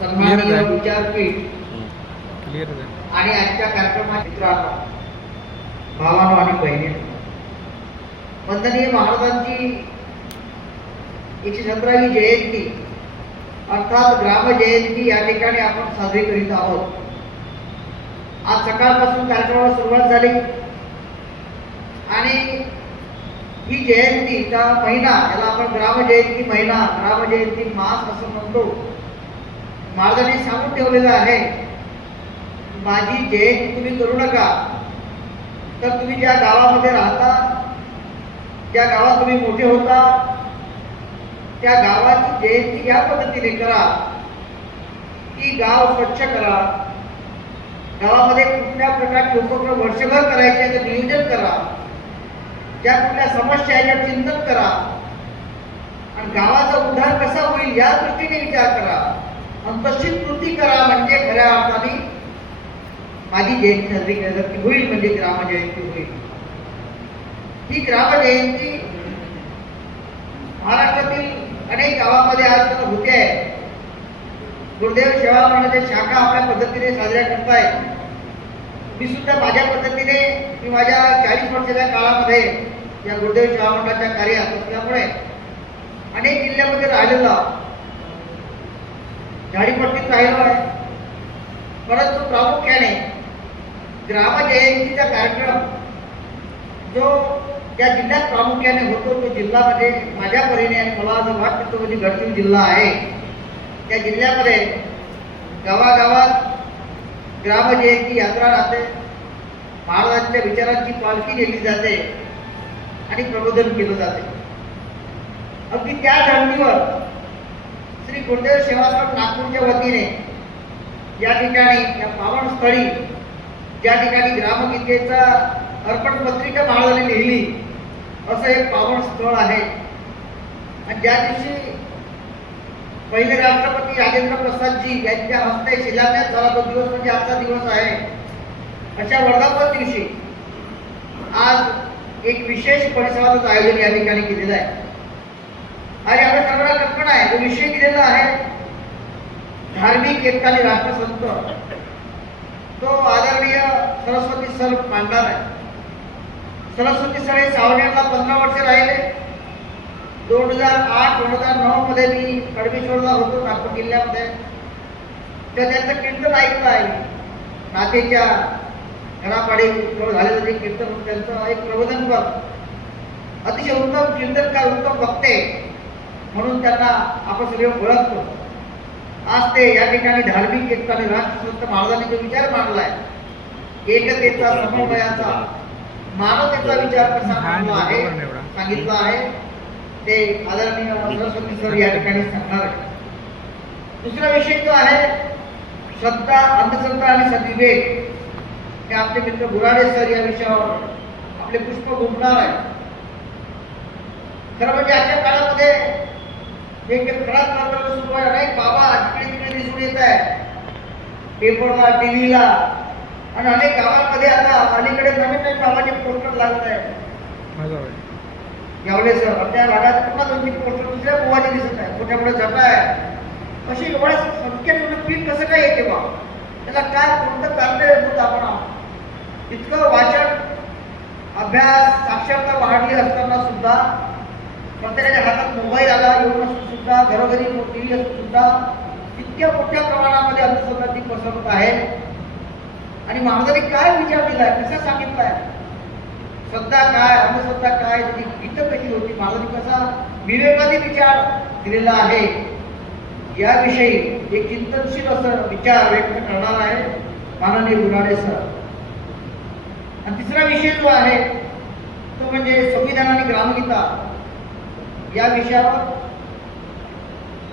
सन्माननीय विचारपीठ आणि आजच्या कार्यक्रमात मित्रांनो, भावांनो आणि बहिणींनो, वंदनीय महाराजांची 117वी जयंती अर्थात ग्राम जयंती या ठिकाणी आपण साजरी करीत आहोत. आज सकाळपासून कार्यक्रमाला सुरुवात झाली आणि ही जयंतीचा महिना, याला आपण ग्राम जयंती महिना, ग्राम जयंती मास असं म्हणतो. महाराजांनी सांगून ठेवलेलं आहे, माझी जयंती तुम्ही करू नका, तर तुम्ही ज्या गावामध्ये राहता, ज्या गावात तुम्ही मोठे होता, त्या गावाची जयंती या पद्धतीने करा की गाव स्वच्छ करा, गावामध्ये कुठल्या प्रकारचे उपक्रम वर्षभर करायचे ते नियोजन करा, ज्या कुठल्या समस्या याच्यावर चिंतन करा आणि गावाचा उद्धार कसा होईल या दृष्टीने विचार करा आणि तशी कृती करा, म्हणजे खऱ्या अर्थाने माझी जयंती साजरी केल्यासारखी होईल, म्हणजे ग्राम जयंती होईल. ही ग्राम जयंती महाराष्ट्रातील अनेक गावांमध्ये आजकाल होते आहे. गुरुदेव सेवा मंडळाच्या शाखा आपल्या पद्धतीने साजऱ्या करतायत. मी सुद्धा माझ्या पद्धतीने, मी माझ्या 40 वर्षाच्या काळामध्ये या गुरुदेव सेवा मंडळाच्या कार्यात असल्यामुळे अनेक जिल्ह्यामध्ये राहिलेलो, झाडीपट्टीत राहिलो आहे. परंतु प्रामुख्याने ग्राम जयंतीचा कार्यक्रम जो ज्या जिल्ह्यात प्रामुख्याने होतो तो जिल्हा म्हणजे माझ्या परीने आणि मला जो वाटतं तो म्हणजे गडचिरोली जिल्हा आहे. त्या जिल्ह्यामध्ये गावागावात ग्राम जयंती यात्रा राहते, महाराजांच्या विचारांची पालखी नेली जाते आणि प्रबोधन केलं जाते. अगदी त्या धर्मीवर श्री गुरुदेव सेवाश्रम नागपूरच्या वतीने या ठिकाणी, या पावनस्थळी, ज्या ठिकाणी ग्रामगीतेचा अर्पण पत्रिका महाराजांनी लिहिली असं एक पावन स्थळ आहे. आणि ज्या दिवशी पहिले राष्ट्रपती राजेंद्र प्रसादजी यांच्या हस्ते शिलान्यास झाला तो दिवस म्हणजे आजचा दिवस आहे. अशा वर्धापन दिवशी आज एक विशेष परिसराचं आयोजन या ठिकाणी केलेलं आहे. आणि आपल्या सर्वांना कल्पना आहे, तो विषय दिलेला आहे धार्मिक एकता आणि राष्ट्रसंत. तो आदरणीय सरस्वती सर मांडणार आहे. सरस्वती सर हे सावनेरला 15 वर्ष राहिले. 2008-2009 मध्ये मी कडमेश्वरला होतो नागपूर जिल्ह्यामध्ये. तर त्यांचं कीर्तन ऐकलं आहे. नातेच्या घरापाडी झालेलं जे कीर्तन, त्यांचं एक प्रबोधनपर, अतिशय उत्तम कीर्तनकार, उत्तम वक्ते म्हणून त्यांना आपण सगळे ओळखतो. आज ते या ठिकाणी धार्मिक एकता आणि राष्ट्रसंत महाराजांनी जो विचार मांडला आहे, एकतेचा, समन्वयाचा, मानवतेचा विचार कसा मांडला आहे, सांगितलं आहे, ते आदरणीय सरस्वती सर या ठिकाणी सांगणार आहे. दुसरा विषय जो आहे श्रद्धा, अंधश्रद्धा आणि सद्विवेक, हे आपले मित्र बुराडे सर या विषयावर आपले पुष्प गुंफणार आहे. खरं म्हणजे आजच्या काळामध्ये एक खराब प्रकार सुरू आहे. अनेक बाबा तिकडे तिकडे दिसून येत आहे, पेपरला, टीव्हीला, आणि अनेक गावांमध्ये आता अलीकडे नवीन नवीन बाबाचे पोस्टर लागत आहे. यावले सर आपल्या भागात पुन्हा 2-3 पोस्टर दुसऱ्या पोवाचे दिसत आहे, मोठ्या मोठ्या जटा आहे. अशी एवढ्या संख्येत पीक कसं काय येते बा, त्याला काय कोणतं कारण होतं? आपण इतकं वाचन, अभ्यास, साक्षरता वाढली असताना सुद्धा, प्रत्येकाच्या हातात मोबाईल आला एवढं असून सुद्धा, घरोघरी टीव्ही असून सुद्धा इतक्या मोठ्या प्रमाणामध्ये अंधश्रद्धाची पसरत आहे. आणि महाराजांनी काय विचार दिलाय, कसा सांगितलाय, श्रद्धा काय, अंधश्रद्धा काय, त्याची गीतं कशी होती, महाराजांनी कसा विवेकाने विचार दिलेला आहे, याविषयी एक चिंतनशील असं विचार व्यक्त करणार आहे माननीय बुराडे सर. आणि तिसरा विषय जो आहे तो म्हणजे संविधान आणि ग्रामगीता या विषयावर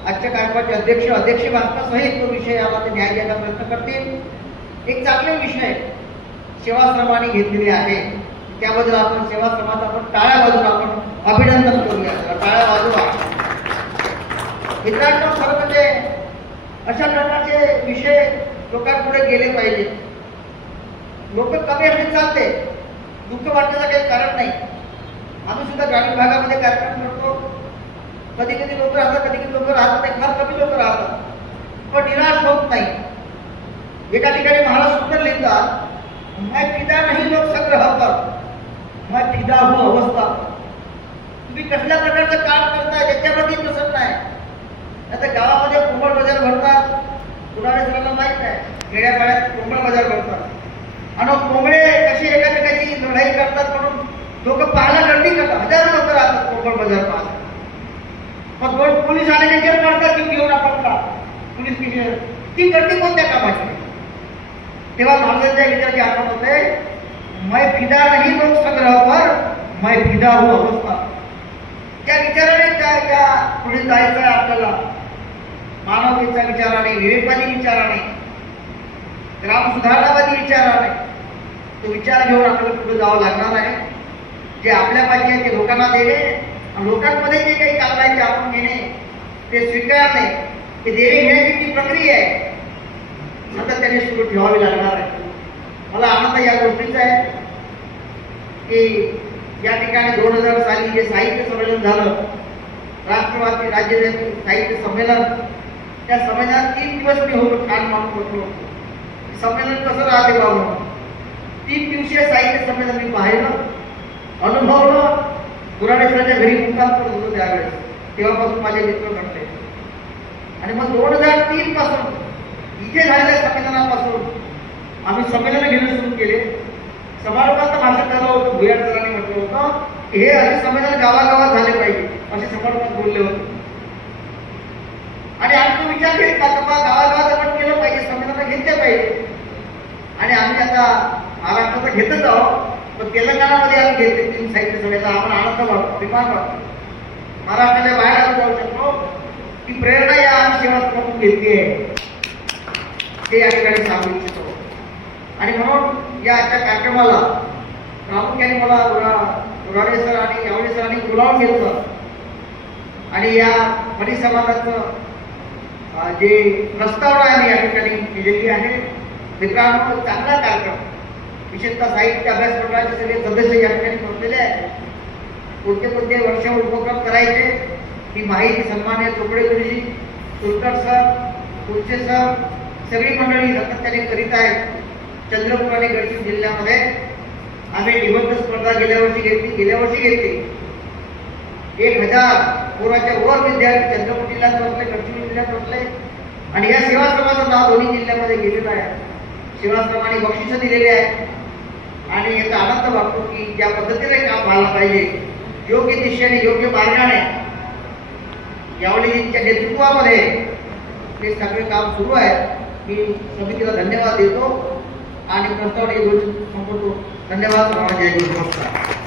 आजच्या कार्यक्रमाचे अध्यक्ष भारतासहित तो विषय आला ते न्याय द्यायला प्रयत्न करतील. एक चांगले विषय सेवाश्रमाने घेतलेले आहे, त्याबद्दल आपण सेवाश्रमाचं आपण टाळ्या वाजवून आपण अभिनंदन करूया. टाळ्या वाजवा मित्रांनो. खरं म्हणजे अशा प्रकारचे विषय लोकांपुढे गेले पाहिजे. लोक कमी असले चालते, दुःख वाटण्याचं काही कारण नाही. आम्ही सुद्धा ग्रामीण भागामध्ये कार्यक्रम करतो. कधी कधी लोक राहतात, कधी कधी लोक राहत नाही, फार कमी लोक राहतात. पण निराश होत नाही. एका ठिकाणी महाराज सुंदर लिहितात, मैं पिता नाही लोक संग्रह पर, मैं पिता हूँ अवस्था. तुम्ही कसल्या प्रकारचं काम करताय याच्यावरती प्रसन्न आहे. आता गावामध्ये कोंबड बाजार भरतात, कुणाला सरांना माहित आहे, खेड्यापाड्यात कोंबड बाजार भरतात आणि कोंबडे कशी एकामेकाची लढाई करतात म्हणून लोक पाहायला गर्दी करतात. हजारो लोक राहतात कोंबड बाजार पाहतात. मग दोन पोलीस आले जेल काढतात, घेऊन आपण पोलीस किती ती गर्दी कोणत्या कामाची. तेव्हा महाराजांच्या विचाराची आठवण होते, मैं फिदा नहीं लोक संग्रह पर, मैं फिदा हूँ अवस्था. त्या विचाराने त्या पुढे जायचं आहे आपल्याला. मानवतेच्या विचाराने, विवेकवादी विचाराने, ग्राम सुधारणावादी विचाराने तो विचार घेऊन आपल्याला पुढे जावं लागणार आहे. जे आपल्या पाहिजे आहे ते लोकांना देणे, लोकांमध्ये जे काही चाललं आहे ते आपण घेणे, ते स्वीकारणे, ते देणे घेण्याची जी प्रक्रिया आहे सातत्याने सुरू ठेवावी लागणार आहे. मला आनंद या गोष्टीचा आहे की या ठिकाणी 2000 साली जे साहित्य संमेलन झालं, राष्ट्रवादी राज्य साहित्य संमेलन, त्या संमेलनात 3 दिवस मी होतो ठाण मानून होतो. संमेलन कसं राहते बाबा, 3 दिवसीय साहित्य संमेलन मी पाहिलं, अनुभवलं. पुराणेश्वराच्या घरी मुक्काम करत होतो त्यावेळेस, तेव्हापासून माझे मित्र घडले. आणि मग 2003 पासून इथे झालेल्या संमेलनापासून आम्ही संमेलन घेणं सुरू केले. समारोपाचं भाषण झालं होतं, भुयार सरांनी म्हटलं होतं की हे असे संमेलन गावागावात झाले पाहिजे, असे समारोपात बोलले होते. आणि आमचा विचार केला का गावागावात आपण केलं पाहिजे, संमेलन घेतले पाहिजे. आणि आम्ही आता महाराष्ट्रात घेतच आहोत, पण तेलंगणामध्ये आम्ही घेतले 3 साहित्य संमेलन. आपण आनंद वाटतो, अभिमान वाटतो. महाराष्ट्राच्या बाहेर आम्ही जाऊ शकतो. ती प्रेरणा या आम्ही सेवासमोरून घेतली आहे, ते या ठिकाणी सांगू इच्छितो. आणि म्हणून या आजच्या कार्यक्रमाला प्रामुख्याने मला दुराडे सर आणि यावळे सरांनी बोलावून घेतलं. आणि या परिसंवादाचं जे प्रस्तावना आहे या ठिकाणी केलेली आहे. मित्रांनो, चांगला कार्यक्रम, विशेषतः साहित्य अभ्यास मंडळाचे सगळे सदस्य या ठिकाणी पोहोचलेले आहेत. कोणते वर्षावर उपक्रम करायचे ही माहिती सन्मान्य चोपडे गुरुजी, सुलकर सर, कुलचे सर, सगळी मंडळी सातत्याने करीत आहेत. चंद्रपूर आणि गडचिरोली जिल्ह्यामध्ये आम्ही निबंध स्पर्धा गेल्या वर्षी घेतली. 1000 पोराच्या वर विद्यार्थी चंद्रपूर जिल्ह्यात बसले, गडचिरोली जिल्ह्यात बसले. आणि या सेवाश्रमाचं नाव दोन्ही जिल्ह्यामध्ये गेलेलं आहे. सेवाश्रमाने बक्षिसं दिलेली आहेत. आणि याचा आनंद वाटतो की ज्या पद्धतीने काम व्हायला पाहिजे, योग्य दिशेने, योग्य मार्गाने यावळीजींच्या नेतृत्वामध्ये हे सगळे काम सुरू आहे. मी समितीला धन्यवाद देतो आणि प्रस्तावने घेऊन संपवतो. धन्यवाद. नमस्कार.